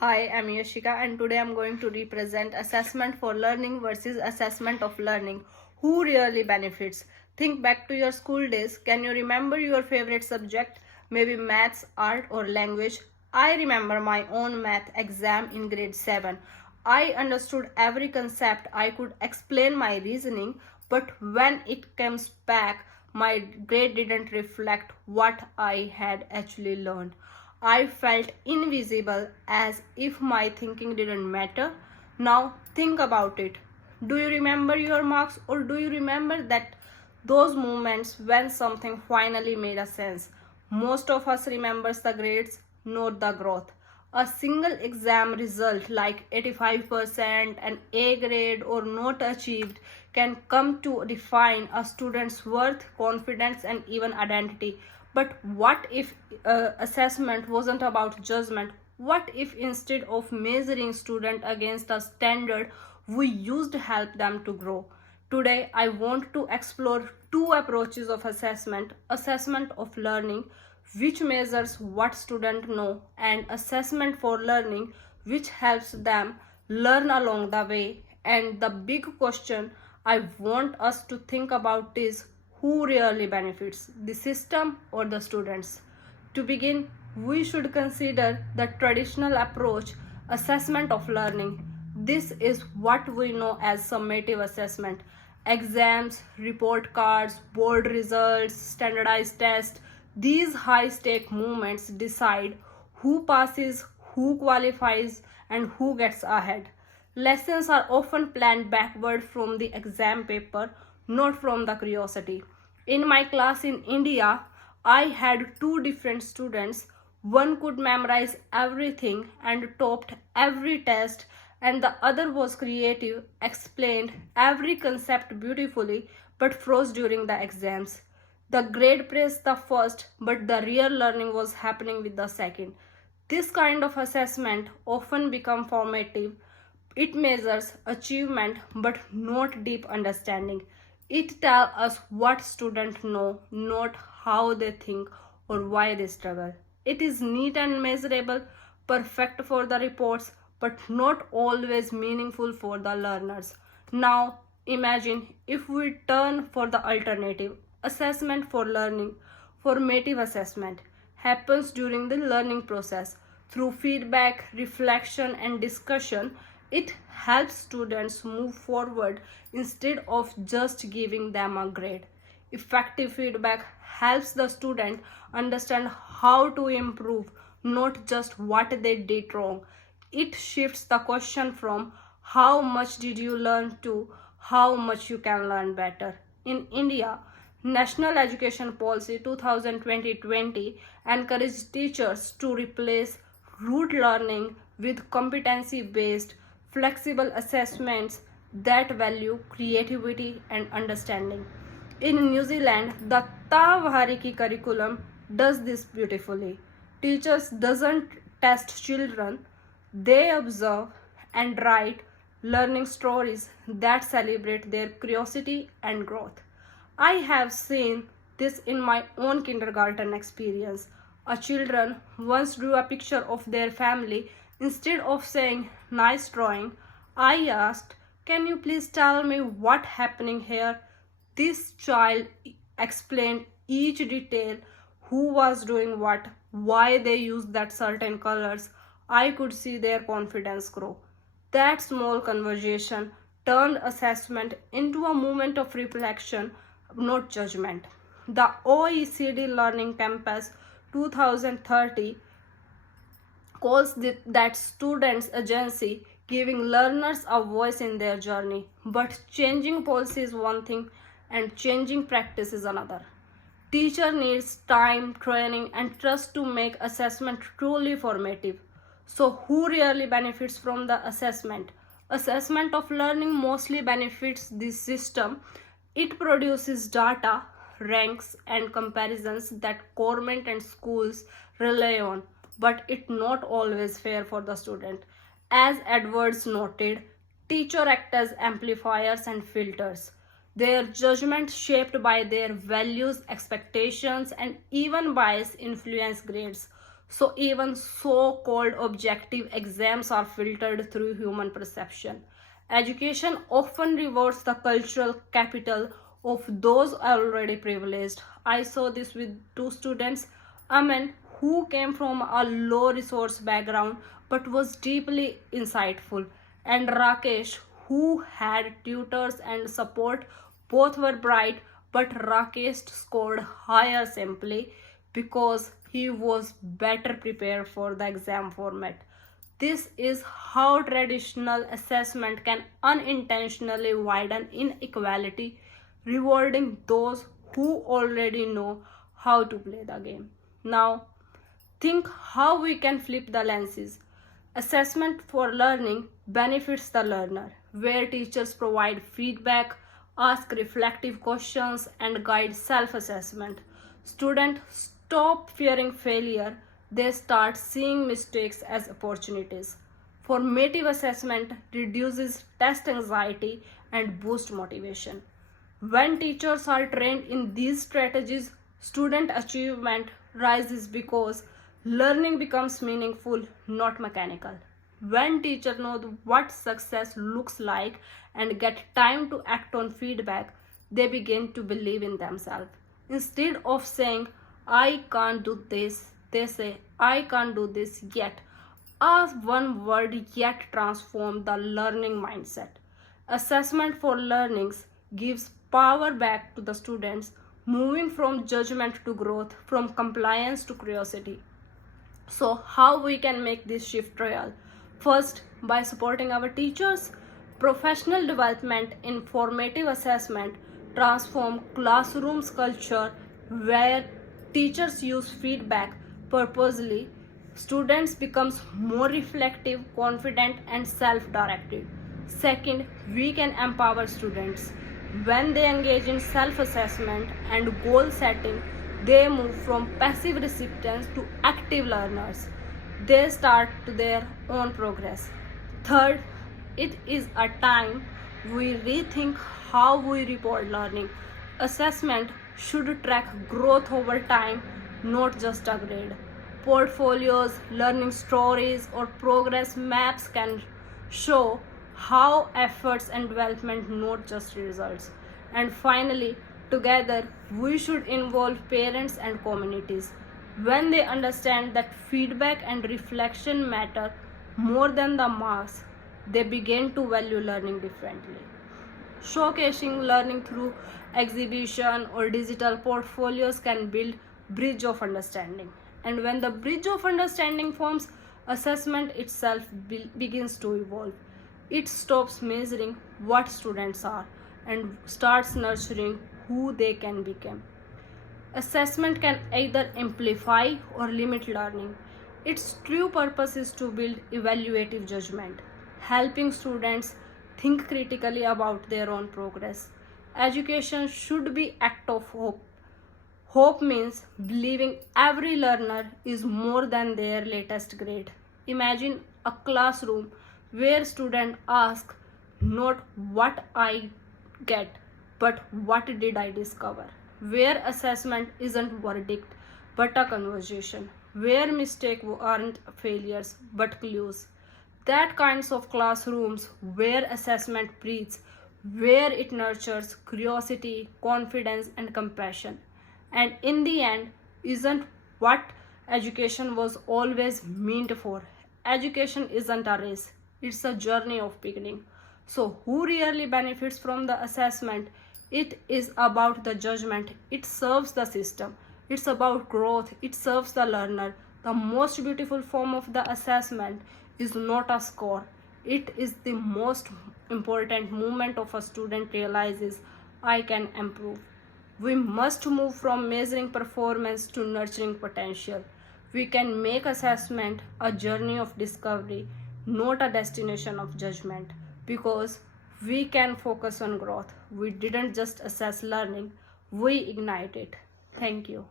Hi, I'm Yashika and today I'm going to represent assessment for learning versus assessment of learning. Who really benefits? Think back to your school days. Can you remember your favorite subject? Maybe maths, art, or language? I remember my own math exam in grade 7. I understood every concept. I could explain my reasoning, but when it comes back, my grade didn't reflect what I had actually learned. I felt invisible as if my thinking didn't matter. Now think about it. Do you remember your marks or do you remember that those moments when something finally made a sense? Most of us remembers the grades, not the growth. A single exam result like 85%, an A grade or not achieved can come to define a student's worth, confidence and even identity. But what if assessment wasn't about judgment? What if instead of measuring student against a standard, we used to help them to grow? Today, I want to explore two approaches of assessment: assessment of learning, which measures what students know, and assessment for learning, which helps them learn along the way. And the big question I want us to think about is who really benefits, the system or the students? To begin, we should consider the traditional approach, assessment of learning. This is what we know as summative assessment. Exams, report cards, board results, standardized tests, these high stake moments decide who passes, who qualifies, and who gets ahead. Lessons are often planned backward from the exam paper, not from the curiosity. In my class in India, I had two different students. One could memorize everything and topped every test, and the other was creative, explained every concept beautifully, but froze during the exams. The grade praised the first, but the real learning was happening with the second. This kind of assessment often becomes formative. It measures achievement but not deep understanding. It tells us what students know, not how they think or why they struggle. It is neat and measurable, perfect for the reports, but not always meaningful for the learners. Now, imagine if we turn for the alternative: assessment for learning. Formative assessment happens during the learning process. Through feedback, reflection, and discussion, it helps students move forward instead of just giving them a grade. Effective feedback helps the student understand how to improve, not just what they did wrong. It shifts the question from how much did you learn to how much you can learn better. In India, National Education Policy 2020 encouraged teachers to replace rote learning with competency based, flexible assessments that value creativity and understanding. In New Zealand, the Tawariki curriculum does this beautifully. Teachers doesn't test children, they observe and write learning stories that celebrate their curiosity and growth. I have seen this in my own kindergarten experience. A children once drew a picture of their family. Instead of saying nice drawing, I asked, "Can you please tell me what happening here?" This child explained each detail: who was doing what, why they used that certain colors. I could see their confidence grow. That small conversation turned assessment into a moment of reflection, not judgment. The OECD Learning Campus 2030 calls that students' agency, giving learners a voice in their journey. But changing policy is one thing and changing practice is another. Teacher needs time, training, and trust to make assessment truly formative. So, who really benefits from the assessment? Assessment of learning mostly benefits this system. It produces data, ranks, and comparisons that government and schools rely on, but it's not always fair for the student. As Edwards noted, teachers act as amplifiers and filters. Their judgment, shaped by their values, expectations, and even bias, influence grades. So even so-called objective exams are filtered through human perception. Education often rewards the cultural capital of those already privileged. I saw this with two students, Aman, who came from a low resource background but was deeply insightful, and Rakesh, who had tutors and support. Both were bright, but Rakesh scored higher simply because he was better prepared for the exam format. This is how traditional assessment can unintentionally widen inequality, rewarding those who already know how to play the game. Now, think how we can flip the lenses. Assessment for learning benefits the learner, where teachers provide feedback, ask reflective questions, and guide self assessment. Students stop fearing failure, they start seeing mistakes as opportunities. Formative assessment reduces test anxiety and boosts motivation. When teachers are trained in these strategies, student achievement rises because learning becomes meaningful, not mechanical. When teachers know what success looks like and get time to act on feedback, they begin to believe in themselves. Instead of saying, I can't do this, they say, I can't do this yet. As one word yet transform the learning mindset. Assessment for learnings gives power back to the students, moving from judgment to growth, from compliance to curiosity. So, how we can make this shift real? First, by supporting our teachers. Professional development in formative assessment transform classrooms culture where teachers use feedback purposely. Students becomes more reflective, confident, and self-directed. Second, we can empower students. When they engage in self-assessment and goal setting, they move from passive recipients to active learners. They start their own progress. Third, it is a time we rethink how we report learning. Assessment should track growth over time, not just a grade. Portfolios, learning stories, or progress maps can show how efforts and development, not just results. And finally, together we should involve parents and communities. When they understand that feedback and reflection matter more than the marks, they begin to value learning differently. Showcasing learning through exhibition or digital portfolios can build bridge of understanding. And when the bridge of understanding forms, assessment itself begins to evolve. It stops measuring what students are and starts nurturing who they can become. Assessment can either amplify or limit learning. Its true purpose is to build evaluative judgment, helping students think critically about their own progress. Education should be act of hope. Hope means believing every learner is more than their latest grade. Imagine a classroom where students ask not what I get, but what did I discover? Where assessment isn't verdict but a conversation, where mistakes aren't failures but clues. That kinds of classrooms where assessment breathes, where it nurtures curiosity, confidence, and compassion. And in the end, isn't what education was always meant for. Education isn't a race, it's a journey of beginning. So, who really benefits from the assessment? It is about the judgment, it serves the system. It's about growth, it serves the learner. The most beautiful form of the assessment is not a score, it is the most important moment of a student realizes I can improve. We must move from measuring performance to nurturing potential. We can make assessment a journey of discovery, not a destination of judgment, because we can focus on growth. We didn't just assess learning, we ignite it. Thank you.